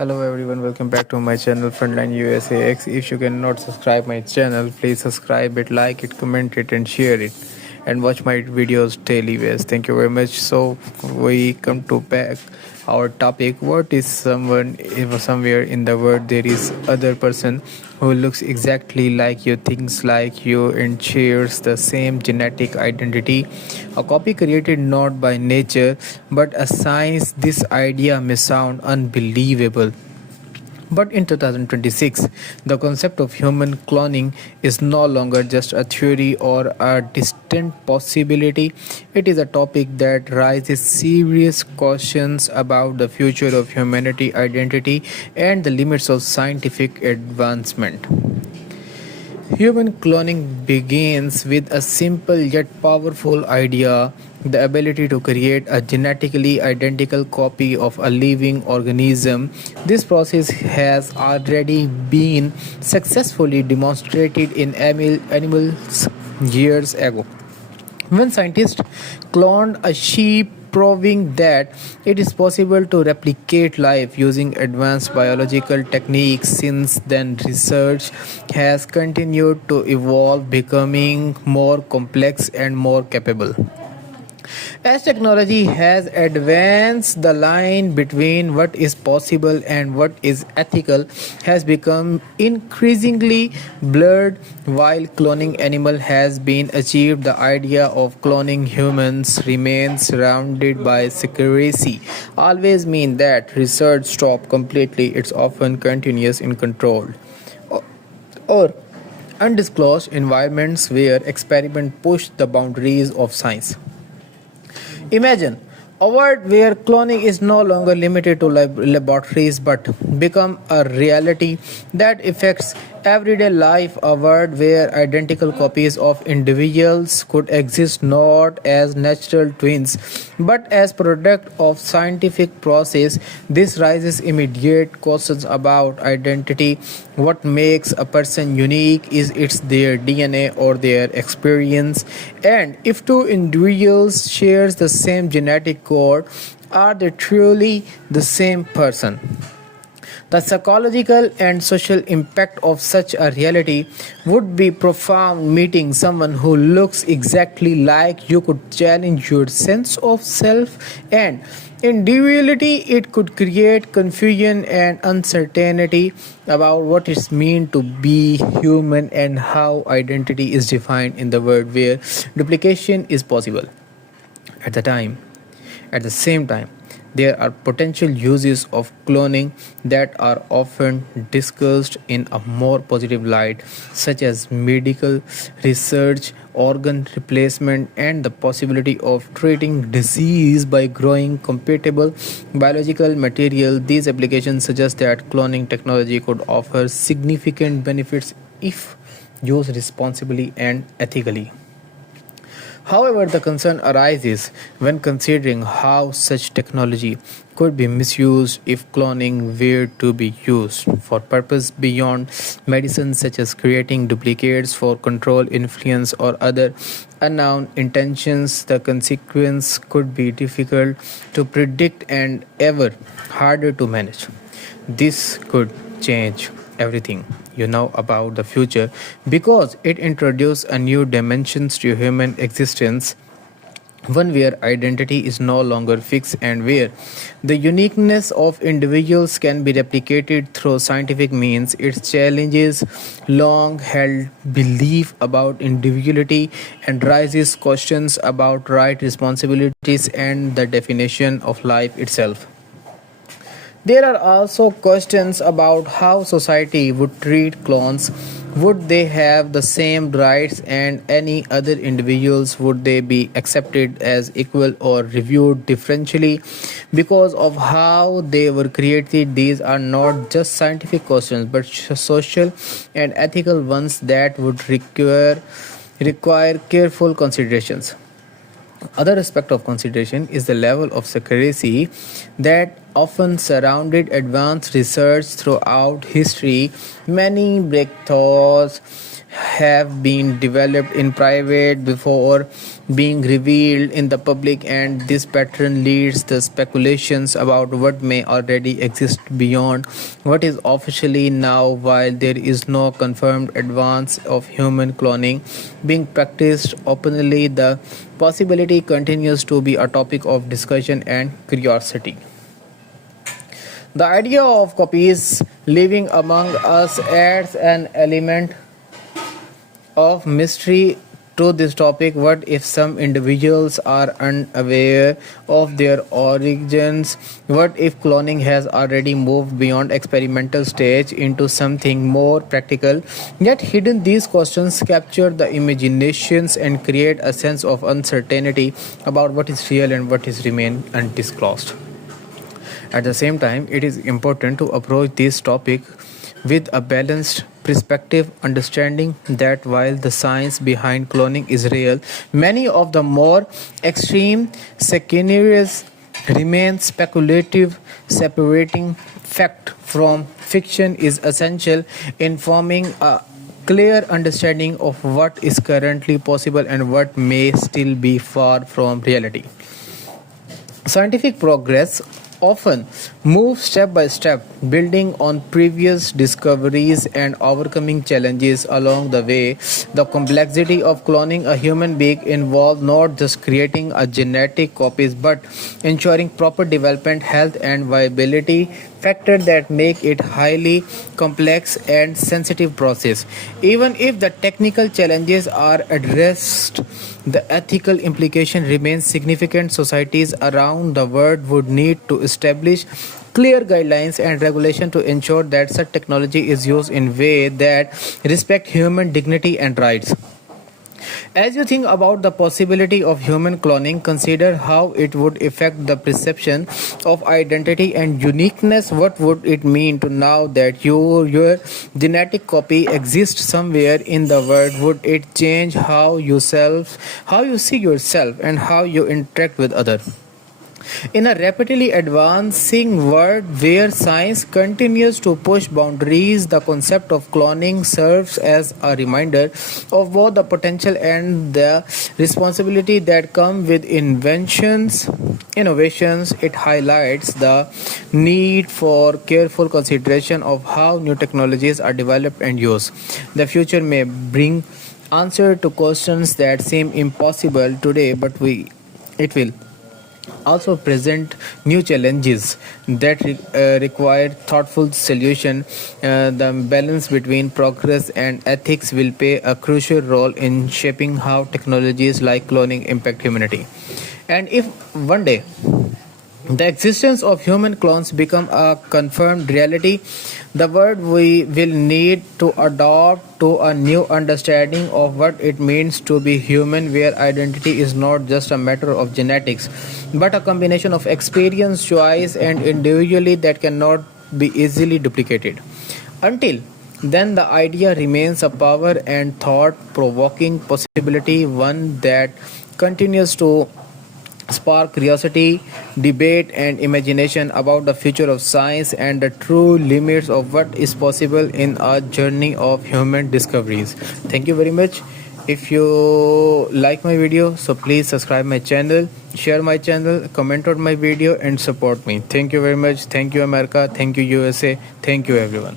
Hello everyone, welcome back to my channel Frontline USAX. If you cannot subscribe my channel, please subscribe it, like it, comment it and share it and watch my videos daily ways. Thank you very much. So we come to back our topic. What is someone if somewhere in the world there is other person who looks exactly like you, thinks like you and shares the same genetic identity, a copy created not by nature but a science. This idea may sound unbelievable, but in 2026, the concept of human cloning is no longer just a theory or a distant possibility. It is a topic that raises serious questions about the future of humanity identity and the limits of scientific advancement. Human cloning begins with a simple yet powerful idea: the ability to create a genetically identical copy of a living organism. This process has already been successfully demonstrated in animals years ago, when scientists cloned a sheep, proving that it is possible to replicate life using advanced biological techniques. Since then, research has continued to evolve, becoming more complex and more capable. As technology has advanced, the line between what is possible and what is ethical has become increasingly blurred. While cloning animal has been achieved, the idea of cloning humans remains surrounded by secrecy. Always mean that research stop completely. It's often continuous in controlled or undisclosed environments where experiment push the boundaries of science. Imagine a world where cloning is no longer limited to laboratories but become a reality that affects everyday life, a world where identical copies of individuals could exist not as natural twins but as product of scientific process. This raises immediate questions about identity. What makes a person unique? Is it their DNA or their experience? And if two individuals shares the same genetic code, are they truly the same person? The psychological and social impact of such a reality would be profound. Meeting someone who looks exactly like you could challenge your sense of self and individuality. It could create confusion and uncertainty about what it means to be human and how identity is defined in the world where duplication is possible. At the time, at the same time, there are potential uses of cloning that are often discussed in a more positive light, such as medical research, organ replacement, and the possibility of treating disease by growing compatible biological material. These applications suggest that cloning technology could offer significant benefits if used responsibly and ethically. However, the concern arises when considering how such technology could be misused. If cloning were to be used for purpose beyond medicine, such as creating duplicates for control, influence, or other unknown intentions, the consequence could be difficult to predict and ever harder to manage. This could change everything you know about the future because it introduces a new dimensions to human existence, one where identity is no longer fixed and where the uniqueness of individuals can be replicated through scientific means. It challenges long held belief about individuality and raises questions about right, responsibilities, and the definition of life itself. There are also questions about how society would treat clones. Would they have the same rights and any other individuals? Would they be accepted as equal or reviewed differentially because of how they were created? These are not just scientific questions but social and ethical ones that would require careful considerations. Other aspect of consideration is the level of secrecy that often surrounded advanced research throughout history. Many breakthroughs have been developed in private before being revealed in the public, and this pattern leads to speculations about what may already exist beyond what is officially now. While there is no confirmed advance of human cloning being practiced openly, the possibility continues to be a topic of discussion and curiosity. The idea of copies living among us adds an element of mystery to this topic. What if some individuals are unaware of their origins? What if cloning has already moved beyond experimental stage into something more practical, yet hidden? These questions capture the imaginations and create a sense of uncertainty about what is real and what is remain undisclosed. At the same time, it is important to approach this topic with a balanced perspective, understanding that while the science behind cloning is real, many of the more extreme scenarios remain speculative. Separating fact from fiction is essential in forming a clear understanding of what is currently possible and what may still be far from reality. Scientific progress often moves step by step, building on previous discoveries and overcoming challenges along the way. The complexity of cloning a human being involves not just creating a genetic copies but ensuring proper development, health, and viability, factors that make it highly complex and sensitive process. Even if the technical challenges are addressed, the ethical implication remains significant. Societies around the world would need to establish clear guidelines and regulation to ensure that such technology is used in way that respect human dignity and rights. As you think about the possibility of human cloning, consider how it would affect the perception of identity and uniqueness. What would it mean to know that your genetic copy exists somewhere in the world? Would it change how you see yourself, and how you interact with others? In a rapidly advancing world where science continues to push boundaries, the concept of cloning serves as a reminder of both the potential and the responsibility that come with innovations. It highlights the need for careful consideration of how new technologies are developed and used. The future may bring answer to questions that seem impossible today, but it will also present new challenges that require thoughtful solution. The balance between progress and ethics will play a crucial role in shaping how technologies like cloning impact humanity. And if one day the existence of human clones become a confirmed reality, the world we will need to adopt to a new understanding of what it means to be human, where identity is not just a matter of genetics, but a combination of experience, choice, and individuality that cannot be easily duplicated. Until then, the idea remains a power and thought provoking possibility, one that continues to spark curiosity, debate, and imagination about the future of science and the true limits of what is possible in our journey of human discoveries. Thank you very much. If you like my video, so please subscribe my channel, share my channel, comment on my video, and support me. Thank you very much. Thank you, America. Thank you, USA. Thank you, everyone.